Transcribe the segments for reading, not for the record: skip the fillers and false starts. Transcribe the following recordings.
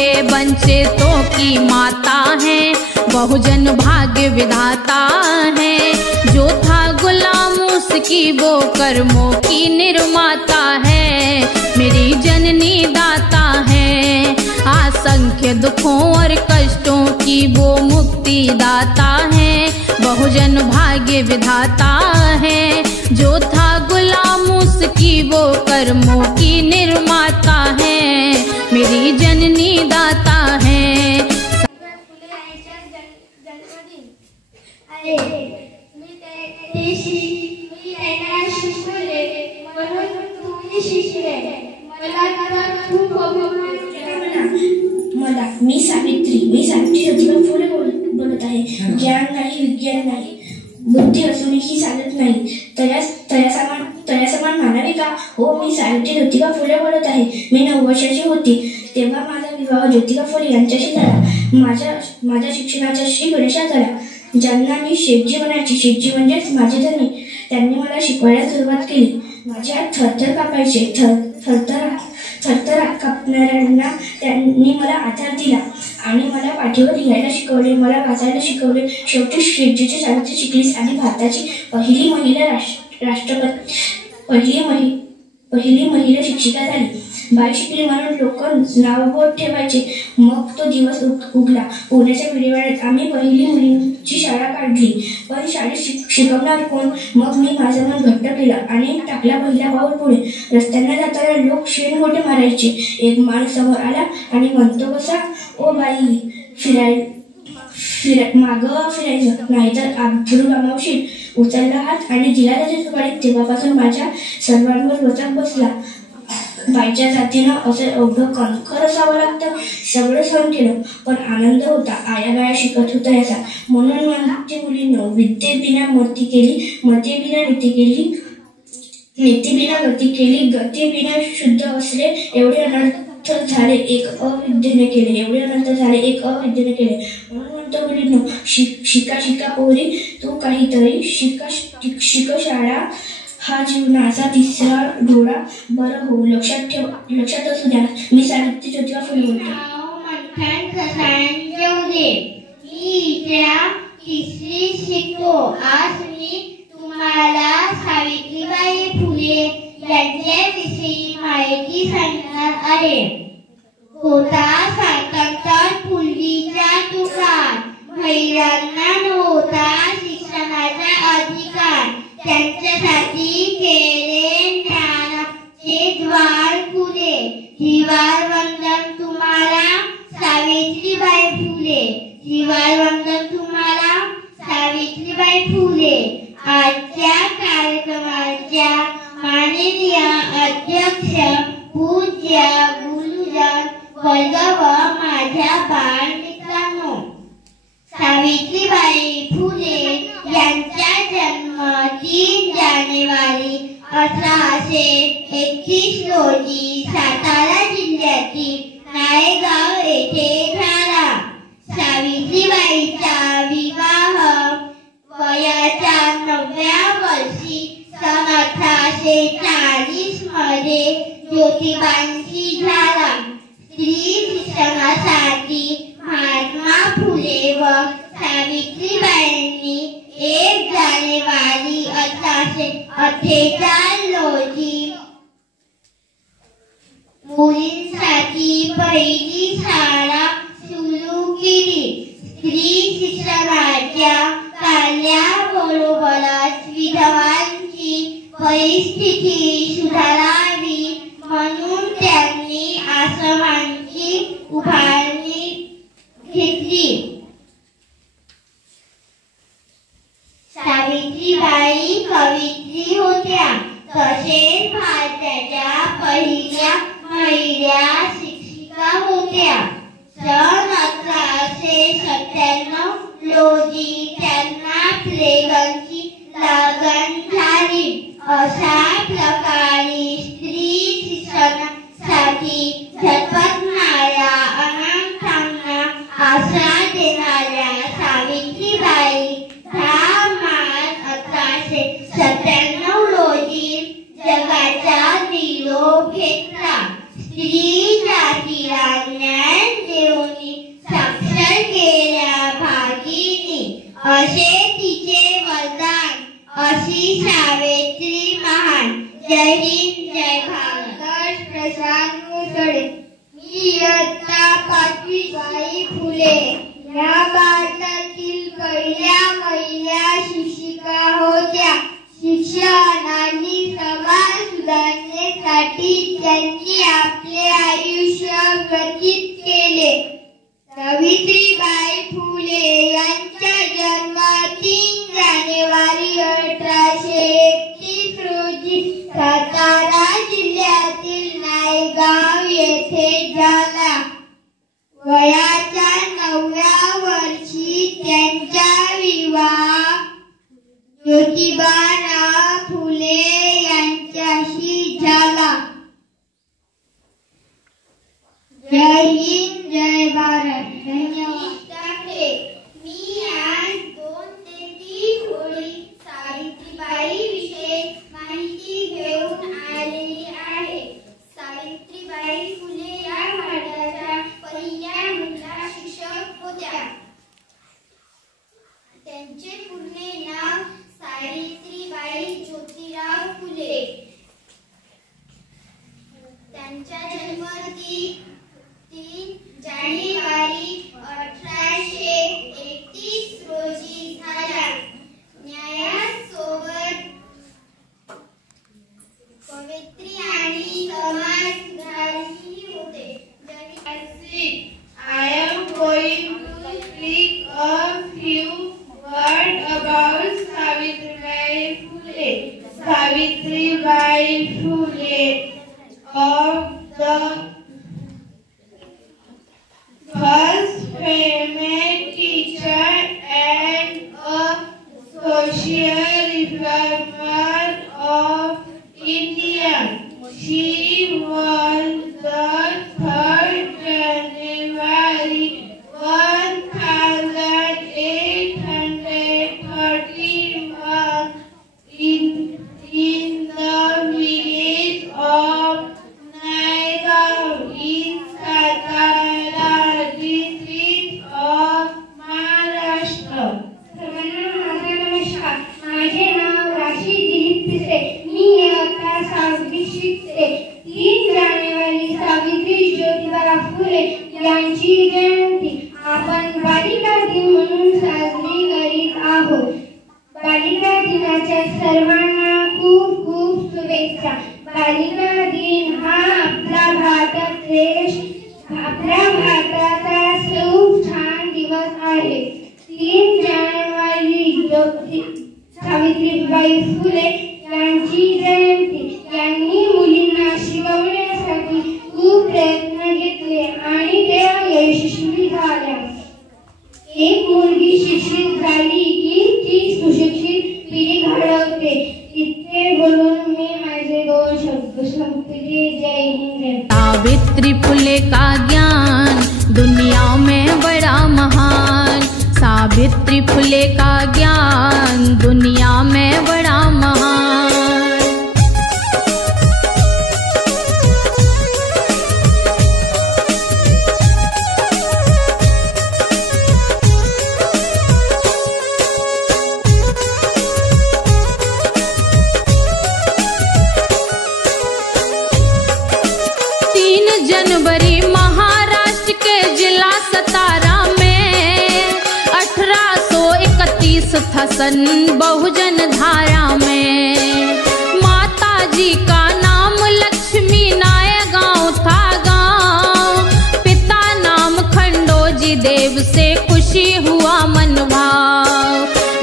फूले वंचितों की माता है, बहुजन भाग्य विधाता है। जो था गुलाम उसकी वो कर्मों की निर्माता है, मेरी जननी दाता है। असंख्य दुखों और कष्टों की वो मुक्ति दाता है, बहुजन भाग्य विधाता है। जो था गुलाम उसकी वो कर्मों की निर्माता है, मेरी जननी दाता है। मी सावित्री ज्योतिबा फुले बोलत आहे। ज्ञान नाही, विज्ञान नाही, बुद्धी असूनही चालत नाही, तया समान मानावे का? हो, मी सावित्री ज्योतिबा फुले बोलत आहे। मी 9 वर्षाची होती तेव्हा माझा विवाह ज्योतिबा फुले यांच्याशी झाला। माझ्या शिक्षणाचा श्री गणेशात झाला। ज्यांना मी शेठजी म्हणायची, शेठजी म्हणजेच माझे धनी, त्यांनी मला शिकवायला सुरुवात केली। माझे हात थरथर कापायचे, थरथर कापणाऱ्यांना त्यांनी मला आधार दिला आणि मला पाठीवर लिहायला शिकवले, मला वाचायला शिकवले। शेवटी शेठजीच्या शाळेत शिकलीस आणि भारताची पहिली महिला शिक्षिका झाली। बाई शिकली म्हणून लोक नावबोट ठेवायचे। मग तो दिवस उगला। पुण्याच्या विडेवाड्यात आम्ही पहिली मुलींची शाळा काढली, पण शाळेत शिकवणार कोण? मग मी माझं मन घट्ट केलं आणि टाकला पहिला पाऊल पुढे। रस्त्यांना जाताना लोक शेणगोटे मारायचे। एक माणूस समोर आला आणि म्हणतो, कसा ओ बाई, मागं फिरायचं नाहीतर आबरू गमावशील। उचलला हात आणि दिला त्याच्या सुपारीत। तेव्हापासून माझ्या सर्वांवर वचक बसला। बाईच्या जातीनं असं एवढं कणखर असावं लागतं? सगळं सहन केलं, पण आनंद होता। आया बाया शिकत होता याचा। म्हणून म्हणते मुलींनो, विद्येविना मती केली, मतीविना नीती केली, नीतीविना गती केली, गतीविना शुद्ध असले, एवढे अनर्थ झाले एक अविद्येने केले, एवढे अनर्थ झाले एक अविद्येने केले। म्हणून म्हणतो मुलींनो, शिका पोरी तू काहीतरी, शिक शाळा हा जीवनाचा तिसरा डोळा, बरं हो, लक्षात असू द्या। मी सावित्री ज्योतिबा फुले बोलतो। तिसरी शिकतो। आज मी तुम्हाला सावित्रीबाई फुले यांच्याविषयी माहिती सांगणार आहे। होता स्वातंत्र्य पूर्वीच्या युगात महिलांना नव्हता शिक्षणाचा अधिकार। त्यांच्यासाठी केले ज्ञानाचे द्वार खुले। हिवार वंदन तुम्हाला सावित्रीबाई फुले, हिवार वंदन तुम्हाला सावित्रीबाई फुले। आजच्या कार्यक्रमाच्या माननीय अध्यक्ष पूज्य गुरुजन वर्ग व माझ्या बालमित्रांनो, सावित्रीबाई फुले यांचा जन्म 3 जानेवारी 1831 रोजी सातारा जिल्ह्यातील नायगाव येथे झाला। सावित्रीबाईंचा विवाह वयाच्या 9व्या वर्षी सन 1840 मध्ये ज्योतिबांशी झाला। स्त्री शिक्षणासाठी महात्मा फुले व सावित्रीबाईंनी 1 जानेवारी 1848 रोजी मुलींसाठी पहिली शाळा सुरू केली। स्त्री शिक्षणाच्या कार्याबरोबरच विधवांची परिस्थिती सुधारावी म्हणून त्यांनी आश्रमांची उभारणी घेतली। सावित्रीबाई कवयित्री होत्या, तसेच भारताच्या पहिल्या महिला शिक्षिका होत्या। सन 1897 रोजी त्यांना प्लेगची लागण झाली। अशा प्रकारे स्त्री शिक्षणासाठी झटपटणाऱ्या अनाथांना आसरा देणाऱ्या सावित्रीबाई 10 मार्च 1897 रोजी जगाचा निरोप घेतला। स्त्री जातीला न्याय अशी सावित्री महान. जय हिंद, जय भारत. प्रशांत मुसळे. मी इयत्ता 5वी बाई फुले या भारतातील पहिल्या महिला शिक्षिका होत्या. शिक्षण आणि समाज सुधारणेसाठी त्यांनी आपले आयुष्य व्यतीत केले. सावित्रीबाई फुले यांचा जन्म 3 जानेवारी 1831 रोजी सातारा जिल्ह्यातील नायगाव येथे झाला. वयाच्या 9व्या वर्षी त्यांचा विवाह ज्योतिबाराव फुले यांच्याशी झाला. जय हिंद, जय भारत. धन्यवाद. मी आज 2 ते 3 ओळी सावित्रीबाई विषयी माहिती घेऊन आलेली आहे. सावित्रीबाई फुले या भारताच्या पहिल्या महिला शिक्षक होत्या. त्यांचे पूर्ण नाव सावित्रीबाई ज्योतिराव फुले. त्यांचा जन्म 3 जानेवारी 1831 रोजी झाला. न्यायासोबत कवयित्री आणि समाज सुधारणी होते. I am going to speak a few words about Savitribai Phule. Savitribai Phule of the first female teacher and a social reformer of India. She was the 3rd January 1831 in the village of Naigaon in Satara district of Maharashtra. नमस्कार. माझे नाव राशी दिलीप पिसे. मी इयत्ता 6वी शिकते. 3 जानेवारी सावित्री ज्योतिबा फुले यांची जयंती आपण बालिका दिन म्हणून साजरी करीत आहोत. बालिका दिनाच्या सर्वांना खूप खूप शुभेच्छा. बालिका दिन हा आपल्या भारताचा खूप छान दिवस आहे. 3 जानेवारी सावित्रीबाई फुले यांची जयंती. यांनी मुलींना शिकवण्यासाठी खूप प्रयत्न घेतले आणि त्या यशस्वी झाल्या. एक मुलगी शिक्षित झाली की ती सुशिक्षित पिढी घडवते. इतके बोलून मी माझे 2 शब्द संपले. जय हिंद. सावित्री फुले का ज्ञान दुनिया में बड़ा महान. सावित्री फुले का ज्ञान दुनिया में बड़ा महान. जनवरी महाराष्ट्र के जिला सतारा में 1831 था सन बहुजन धारा में. माता जी का नाम लक्ष्मी नायगांव था गांव. पिता नाम खंडोजी देव से खुशी हुआ मनभाव.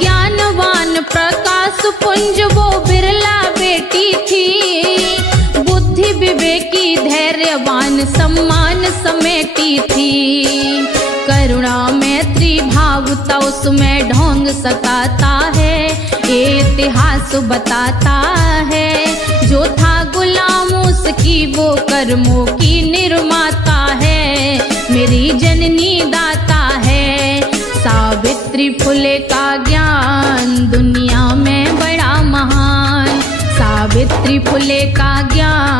ज्ञानवान प्रकाश पुंज वो बिरला बेटी थी. बुद्धि विवेकी धैर्यवान सम्मान समेटी थी. करुणा मैत्री भावुता उसमें ढोंग सताता है. ये इतिहास बताता है जो था गुलाम उसकी वो कर्मों की निर्माता है. मेरी जननी दाता है. सावित्री फुले का ज्ञान दुनिया में बड़ा महान. सावित्री फुले का ज्ञान